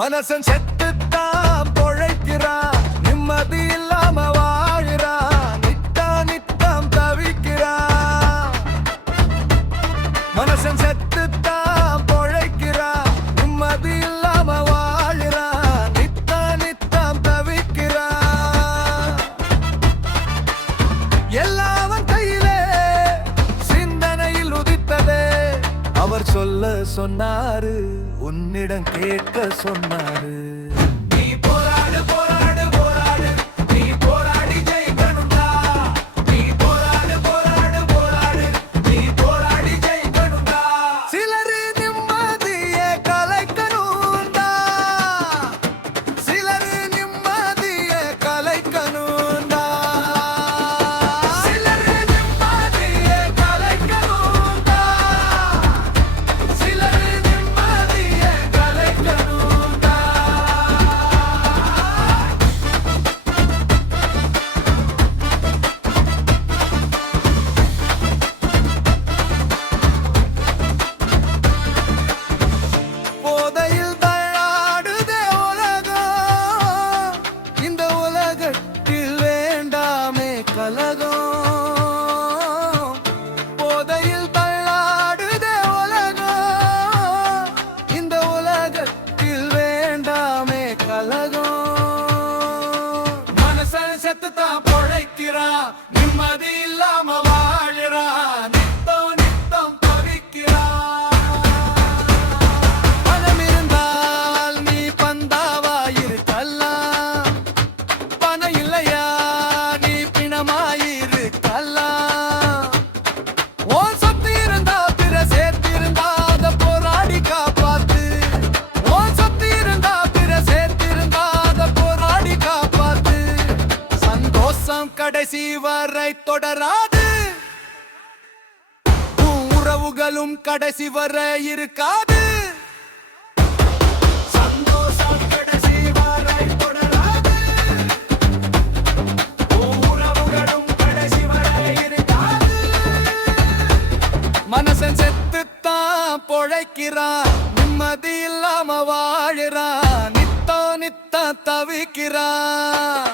மனசன் செத்துத்தான் பொழைக்கிறான், நிம்மதி இல்லாம வாழுறான், நித்தம் தவிக்கிறான். மனசன் செத்துத்தான் பொழைக்கிறான், நிம்மதி இல்லாம வாழுறான், நித்தம் தவிக்கிறான். எல்லாவன் கையிலே சிந்தனையில் உதித்ததே, அவர் சொல்ல சொன்னாரு, உன்னிடம் கேட்க சொன்னாரு. நீ போராடு போராடு போராடு, நீ போராடி ஜெயிக்கணும்டா. நீ போராடு போராடு போராடு, நீ போராடி ஜெயிக்கணும்டா. சிலர் நிம்மதியை கலைக்கணும்டா, சிலர் நிம்மதியை கலைக்கணும்டா, சிலர் நிம்மதியை கலைக்கணும்டா, சிலர் போதையில் தள்ளாடுதே உலகம், இந்த உலகத்தில் வேண்டாமே கலகம். மனசன் செத்துத்தான் பொழைக்கிறான், நிம்மதி இல்லாம வாழுறான், நித்தம் தவிக்கிறான். பணம் இருந்தால் நீ பந்தாவாயிருக்கலாம், பணம் இல்லையா நீ பிணமாயிருக்கலாம். ஓ சக்தி இருந்தா பிற சேர்த்திருந்தா அத போராடி காப்பாத்து. ஓ சக்தி இருந்தா பிற சேர்த்திருந்தா அத போராடி காப்பாத்து. சந்தோஷம் கடைசி வரை தொடராது, உறவுகளும் கடைசி வரை இருக்காது. சந்தோஷம் கடைசி வரை தொடராது, உறவுகளும் கடைசி வரை இருக்காது. மனசன் செத்துத்தான் பொழைக்கிறான், நிம்மதி இல்லாம வாழுறான், நித்தம் தவிக்கிறான்.